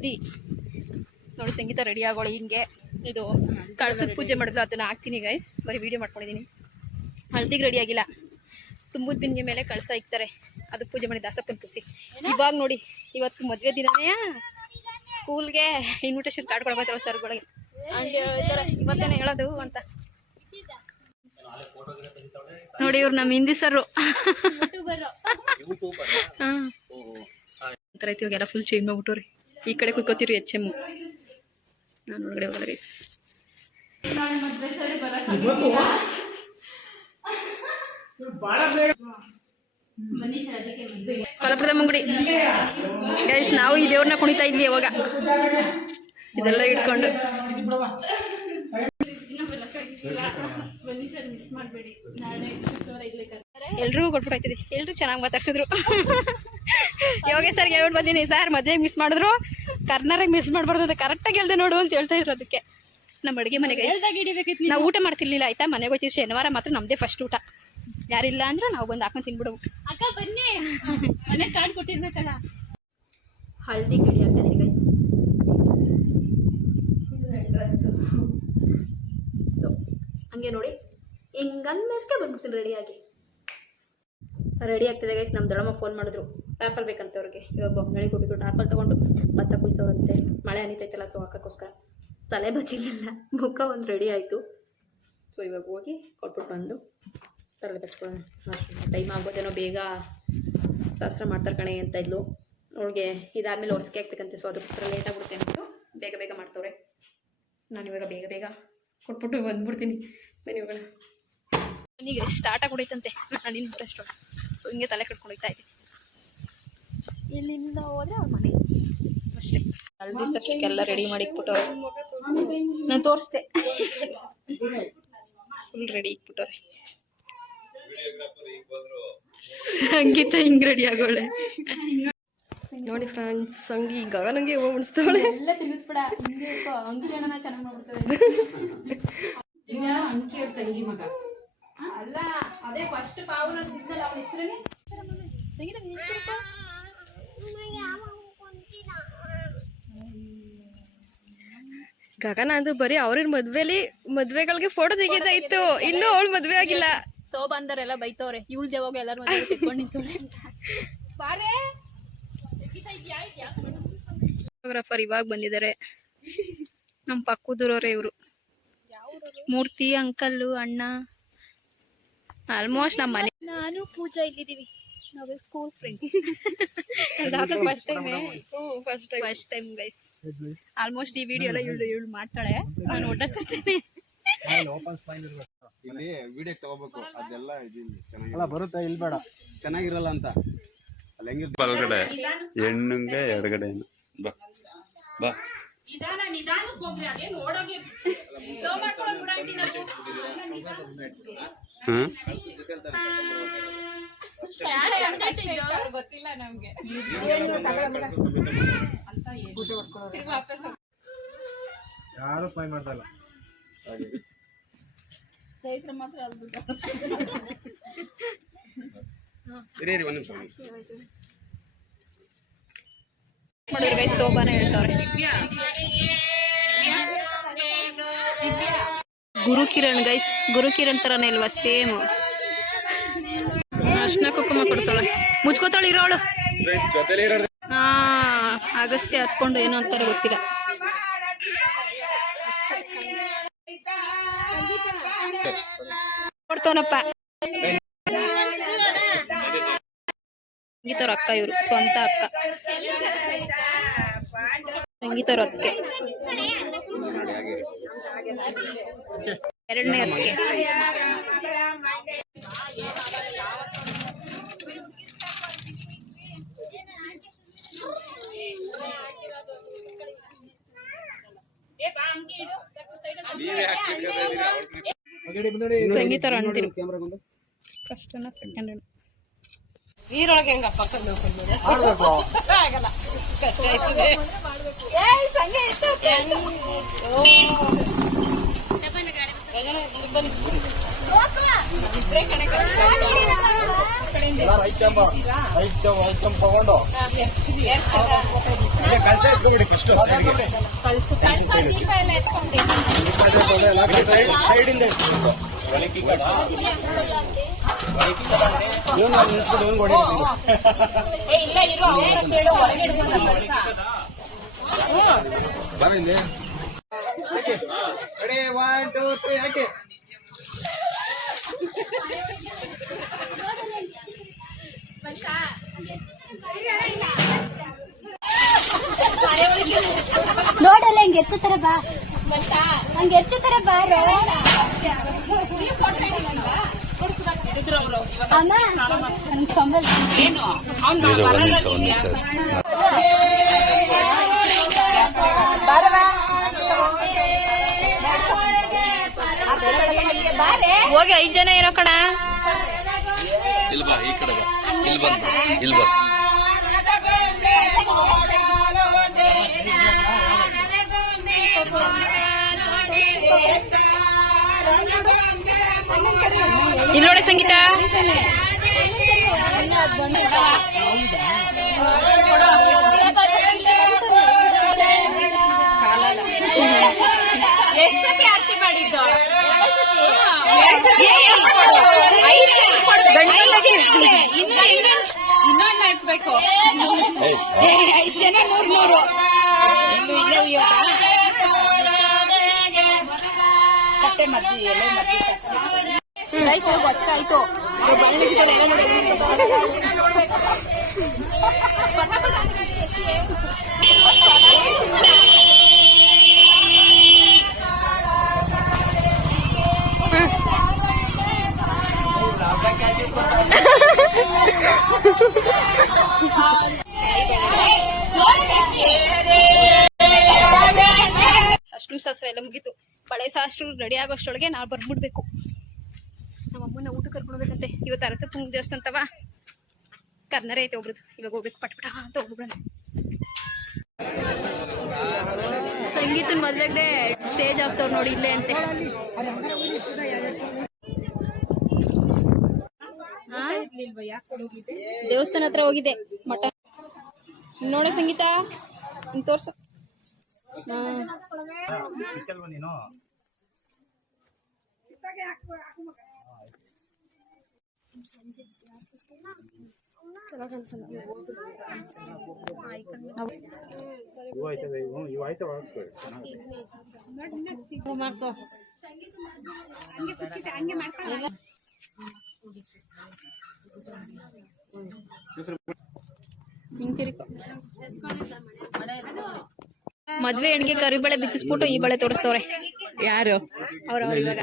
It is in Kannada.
ಹಳದಿ ನೋಡಿ. ಸಂಗೀತ ರೆಡಿ ಆಗೋಳು ಹಿಂಗೆ. ಇದು ಕಳಸದ ಪೂಜೆ ಮಾಡಿದ್ರು, ಅದನ್ನ ಹಾಕ್ತೀನಿ ಗೈಸ್. ಬರೀ ವಿಡಿಯೋ ಮಾಡ್ಕೊಂಡಿದ್ದೀನಿ. ಹಳದಿಗೆ ರೆಡಿ ಆಗಿಲ್ಲ, ತುಂಬದ ದಿನಗೆ ಮೇಲೆ ಕಳಸ ಇಕ್ತಾರೆ, ಅದಕ್ಕೆ ಪೂಜೆ ಮಾಡಿ ದಾಸಪ್ಪನ ಕೂರಿಸಿ. ಇವಾಗ ನೋಡಿ, ಇವತ್ತು ಮದುವೆ ದಿನನೇ ಸ್ಕೂಲ್ಗೆ ಇನ್ವಿಟೇಷನ್ ಕಾರ್ಡ್ ಕೊಡ್ಬೇಕಲ್ಲ ಸರ್ಗಳಿಗೆ. ಹಂಗೆ ಹೇಳ್ತಾರೆ, ಇವತ್ತೇನೆ ಹೇಳೋದು ಅಂತ ನೋಡಿ. ಇವ್ರು ನಮ್ಮ ಹಿಂದಿ ಸರ್ರು. ಹಾಂ ಆಯ್ತು. ಇವಾಗೆಲ್ಲ ಫುಲ್ ಚೇಂಜ್ ಮಾಡ್ಬಿಟ್ಟವ್ರಿ. ಈ ಕಡೆ ಕುತ್ಕೋತೀರಿ HM, ನಾನು ಒಳಗಡೆ ಹೋಗೋದು ಗೈಸ್. ಕೊಲ್ಲಾಪುರದ ಮುಂಗುಡಿ ಗೈಸ್. ನಾವು ಈ ದೇವ್ರನ್ನ ಕುಣಿತಾ ಇದ್ವಿ ಅವಾಗ, ಇದೆಲ್ಲ ಇಟ್ಕೊಂಡು. ಎಲ್ರಿಗೂ ಕೊಟ್ಬಿಟ್ಟಾಯ್ತದೆ. ಎಲ್ರು ಚೆನ್ನಾಗಿ ಮಾತಾಡ್ಸಿದ್ರು. ಯೋಗೇಶ್ ಸರ್ಗೆ ಹೇಳ್ಬಿಟ್ಟು ಬಂದೀನಿ, ಸರ್ ಮದುವೆಗೆ ಮಿಸ್ ಮಾಡಿದ್ರು, ಕರ್ನಾಟಕ ಮಿಸ್ ಮಾಡಬಾರ್ದು ಅಂತ ಕರೆಕ್ಟಾಗಿ ಹೇಳ್ದೆ ನೋಡು ಅಂತ ಹೇಳ್ತಾ ಇದ್ರು. ಅದಕ್ಕೆ ನಮ್ಮ ಅಡುಗೆ ಮನೆಗೆ ನಾವು ಊಟ ಮಾಡ್ತಿರ್ಲಿಲ್ಲ ಆಯ್ತಾ. ಮನೆಗೆ ಹೋಗ್ತೀವಿ, ಶನಿವಾರ ಮಾತ್ರ ನಮ್ಮದೇ ಫಸ್ಟ್ ಊಟ. ಯಾರಿಲ್ಲ ಅಂದ್ರೆ ನಾವು ಬಂದು ಹಾಕೊಂಡು ತಿನ್ಬಿಡವು. ಅಕ್ಕ ಬನ್ನಿ, ಮನೆ ಕಾರ್ಡ್ ಕೊಟ್ಟಿರ್ಬೇಕಲ್ಲ. ಹಳದಿ ಗಡಿ ಆಗ್ತಾ ಇದೀನಿ ಗೈಸ್. ಡ್ರೆಸ್ಸು ಸೊ ಹಂಗೆ ನೋಡಿ, ಹಿಂಗನ್ಮೇಸ್ಗೆ ಬಂದ್ಬಿಡ್ತೀನಿ ರೆಡಿಯಾಗಿ. ರೆಡಿ ಆಗ್ತಿದೆ ಗೈಸ್. ನಮ್ಮ ದೊಡ್ಡಮ್ಮ ಫೋನ್ ಮಾಡಿದ್ರು, ಟಾಪಲ್ ಬೇಕಂತ ಅವ್ರಿಗೆ. ಇವಾಗ ಬೊಮ್ಮಳಿಗೆ ಹೋಗ್ಬಿಟ್ಟು ಟಾಪಲ್ ತೊಗೊಂಡು ಭತ್ತ ಕುಯ್ಸೋರಂತೆ. ಮಳೆ ಹನಿತೈತಲ್ಲ, ಸೊ ಹಾಕೋಕ್ಕೋಸ್ಕರ ತಲೆ ಬಚ್ಚಿಲ್ಲ, ಮುಖ ಒಂದು ರೆಡಿ ಆಯಿತು. ಸೊ ಇವಾಗ ಹೋಗಿ ಕೊಟ್ಬಿಟ್ಟು ಬಂದು ತಲೆ ಬಚ್ಕೊಳ್ಳೋಣ. ಟೈಮ್ ಆಗ್ಬೋದೇನೋ, ಬೇಗ ಶಾಸ್ತ್ರ ಮಾಡ್ತಾರೆ ಕಣೆ ಅಂತ ಇದ್ಲು. ಅವ್ಳಿಗೆ ಇದಾದಮೇಲೆ ಹೊಸ್ಕೆ ಹಾಕ್ಬೇಕಂತೆ, ಸೊ ಅದಕ್ಕೋಸ್ಕರ ಲೇಟ್ ಆಗ್ಬಿಡುತ್ತೆ ಅಂದ್ಬಿಟ್ಟು ಬೇಗ ಬೇಗ ಮಾಡ್ತವ್ರೆ. ನಾನು ಇವಾಗ ಬೇಗ ಬೇಗ ಕೊಟ್ಬಿಟ್ಟು ಬಂದ್ಬಿಡ್ತೀನಿ. ಬನ್ನಿ ಹೋಗೋಣ. ನನಗೆ ಸ್ಟಾರ್ಟ್ ಆಗಿಬಿಡೈತಂತೆ, ನಾನಿನ್ನು ಬರೋಷ್ಟು. ಸೊ ಹಿಂಗೆ ತಲೆ ಕಟ್ಕೊಂಡು ಹೋಗ್ತಾ ಇದ್ದೀನಿ. ಇಲ್ಲಿಂದ ಹೋದರೆ ಅವ್ರ ಮನೆ ಅಷ್ಟೇ. ಹಳದಿ ಸಕ್ಕಕ್ಕೆಲ್ಲ ರೆಡಿ ಮಾಡಿ ಇಟ್ಬಿಟ್ಟವ್ರೆ. ನಾನು ತೋರಿಸ್ದೆ, ಫುಲ್ ರೆಡಿ ಇಟ್ಬಿಟ್ಟವ್ರೆ. ಸಂಗೀತ ಹಿಂಗೆ ರೆಡಿ ಆಗೋಳೆ ನೋಡಿ ಫ್ರೆಂಡ್ಸ್. ಸಂಗಿ ಗಗನಂಗೆ ಹೋಗ್ಬಿಡ್ತಾವಳೆ. ಎಲ್ಲ ತಿರುಗಿಸ್ಬೇಡ, ಹಿಂಗೆ ಇರ್ಕೋ. ಅಂಕಿ ಅಣ್ಣ ಚೆನ್ನಾಗಿ ಮಾಡ್ಬಿಡ್ತದೆ. ಅಂಕಿ ಅವ್ರ ತಂಗಿ ಮಗ ಅಲ್ಲ, ಅದೇ ಫಸ್ಟ್ ಪಾವನ ಇದ್ದಲ್ಲ ಅವನ ಹೆಸರಲ್ಲಿ. ಸಂಗೀತ ಗಗನ ಅದು ಬರೀ ಅವ್ರ ಮದ್ವೆಗಳಿಗೆ ಫೋಟೋ ತೆಗೆದ ಇತ್ತು, ಇನ್ನೂ ಅವಳು ಮದ್ವೆ ಆಗಿಲ್ಲ. ಸೋಬ ಅಂದರೆಲ್ಲ ಬೈತವ್ರೆ, ಇವಳು ಯಾವಾಗ ಎಲ್ಲರೂ ಮದುವೆ ತೆಕ್ಕೊಂಡು ನಿಂತವಳೆ ಅಂತ. ಫೋಟೋಗ್ರಾಫರ್ ಇವಾಗ ಬಂದಿದ್ದಾರೆ, ನಮ್ಮ ಪಕ್ಕದೂರವ್ರೆ ಇವರು. ಮೂರ್ತಿ ಅಂಕಲ್ಲು, ಅಣ್ಣ, ಆಲ್ಮೋಸ್ಟ್ ನಮ್ಮ ಮನೆ. ನಾನು ಪೂಜಾ ಇಲ್ಲಿದ್ದೀವಿ, ನಾವು school friends. First time guys. Almost ಈ ವಿಡಿಯೋ ಎಲ್ಲ ಇವಳು ಮಾಡ್ತಾಳೆ, ನಾನು ಓಡಾಡ್ತಿರ್ತೀನಿ. ಇಲ್ಲಿ ವಿಡಿಯೋ ತಗೋಬೇಕು, ಅದೆಲ್ಲ ಅಲ್ಲ ಬರುತ್ತೆ, ಇಲ್ಲಿ ಬೇಡ ಚೆನ್ನಾಗಿರಲ್ಲ ಅಂತ. ಅಲ್ಲಿ ಹೆಂಗಿರ್ ಬಲಗಡೆ ಹೆಣ್ಣುಂಗೆ ಎಡಗಡೆ ಬಾ ಬಾ. ಗೊತ್ತಿಲ್ಲ ನಮ್ಗೆ, ಯಾರು ಸ್ಮೈ ಮಾಡ್ತಾ ಇಲ್ಲ. ಚೈತ್ರ ಮಾತ್ರ ಸೋಬಾನ ಹೇಳ್ತವ್ರೆ. ಗುರುಕಿರಣ್ ಗೈಸ್, ಗುರುಕಿರಣ್ ತರನೇ ಇಲ್ವಾ, ಸೇಮ್. ಅರ್ಶಿನ ಕುಂಕುಮ ಕೊಡ್ತಾಳೆ, ಮುಚ್ಕೋತಾಳೆ ಇರೋಳು. ಹಾ, ಅಗಸ್ತ್ಯ ಹತ್ಕೊಂಡು ಏನೋ ಅಂತಾರೆ ಗೊತ್ತಿಲ್ಲ. ಕೊಡ್ತಾವನಪ್ಪ. ಸಂಗೀತವ್ರ ಅಕ್ಕ ಇವರು, ಸ್ವಂತ ಅಕ್ಕ. ಸಂಗೀತವ್ರ ಅತ್ತಿಗೆ, ಎರಡನೇ ಅತ್ತಿಗೆ. ಸಂಗೀತವ್ರ ಅಂತಿರು. ಫಸ್ಟ್ ಸೆಕೆಂಡ್ ನೀರೊಳಗೆ ಹೆಂಗಪ್ಪ ಆಗಲ್ಲ, ಕಷ್ಟ ಆಯ್ತದೆ. ತಗೊಂಡು ಕಳ್ಸ ಎತ್ಕೊಂಡ್ಬಿಡಿ ಫಸ್ಟ್ ಸೈಡಿಂದ ಬರಲಿ. 1 2 3 ಹಾಕಿ. ನೋಡಲ್ಲ ಹಿಂಗೆ ಎಚ್ಚುತ್ತಾರೆ ಬಾ ಹಂಗೆ ಎಚ್ಚುತ್ತಾರೆ ಬಾರ ಅಮ್ಮ ಕಂಬಲ್ ಹೋಗಿ 5 ಜನ ಇರೋ ಕಣ. ಇಲ್ಲಿ ಬಾ, ಈ ಕಡೆ ಬಾ, ಇಲ್ಲಿ ಬಂದು ಇಲ್ಲಿ ಬಾ. ಇಲ್ಲಿ ನೋಡಿ ಸಂಗೀತ. ಎಷ್ಟತಿ ಆರತಿ ಮಾಡಿದ್ದು ಇನ್ನೊಂದು ಹಾಕ್ಬೇಕು 5 ಜನ 100 ಗೈಸ್ ಗೊತ್ತಾಯ್ತು. ಅಷ್ಟು ಶಾಸ್ತ್ರ ಎಲ್ಲ ಮುಗೀತು. ಬಳೆ ಶಾಸ್ತ್ರ ರೆಡಿ ಆಗೋಷ್ಟೊಳಗೆ ನಾವು ಬರ್ಬಿಡ್ಬೇಕು. ನಮ್ಮ ಅಮ್ಮನ ಊಟ ಕರ್ಕೊಂಡ್ಬೇಕಂತೆ. ಇವತ್ತು ಅರತಪ್ಪನ ದೇವಸ್ಥಾನ ಅಂತವ ಕರ್ನರೆ ಐತೆ ಒಬ್ರದ್ದು. ಇವಾಗ ಹೋಗ್ಬೇಕು ಪಟ್ಪಟ ಅಂತ ಹೋಗ್ಬಿಡೋಣ. ಸಂಗೀತನ ಮದ್ವೆಗೆ ಸ್ಟೇಜ್ ಆಗ್ತವ್ರು ನೋಡಿ ಇಲ್ಲೇ ಅಂತೆ. ದೇವಸ್ಥಾನ ಹತ್ರ ಹೋಗಿದ್ದೆ ಮಠ ನೋಡಿ. ಸಂಗೀತ ಹಿಂಗ್ ತೋರ್ಸು. ಮದ್ವೆ ಹೆಣ್ಗೆ ಕರಿಬಳೆ ಬಿಚ್ಚಿಸ್ಬಿಟ್ಟು ಈ ಬಳೆ ತೋರಿಸ್ತವ್ರೆ. ಯಾರು ಅವ್ರ ಇವಾಗ